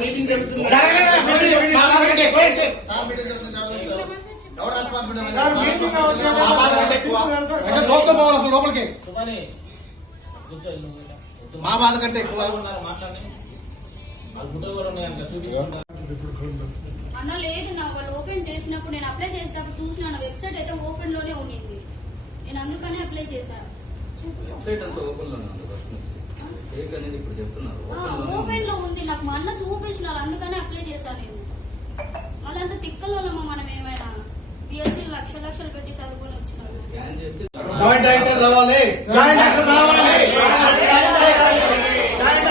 Meeting జరుగుతుంది. లోపలికి మా బాధ కంటే ఎక్కువ అన్న లేదు నా వాళ్ళు ఓపెన్ చేసినప్పుడు నేను అప్లై చేసినప్పుడు చూసిన వెబ్సైట్ అయితే ఓపెన్ లోనే ఉండింది. నేను అందుకనే అప్లై చేశాను. ఓపెన్ లో ఉంది. నాకు మా అన్న చూపించినారు, అందుకనే అప్లై చేశాను నేను. వాళ్ళంతా తిక్కలోనమ్మా మనం ఏమైనా బిఎస్సీ లక్షలు పెట్టి చదువుకొని వచ్చినారు. జాయింట్ డైరెక్టర్ రావాలి, జాయింట్ డైరెక్టర్ రావాలి, జాయింట్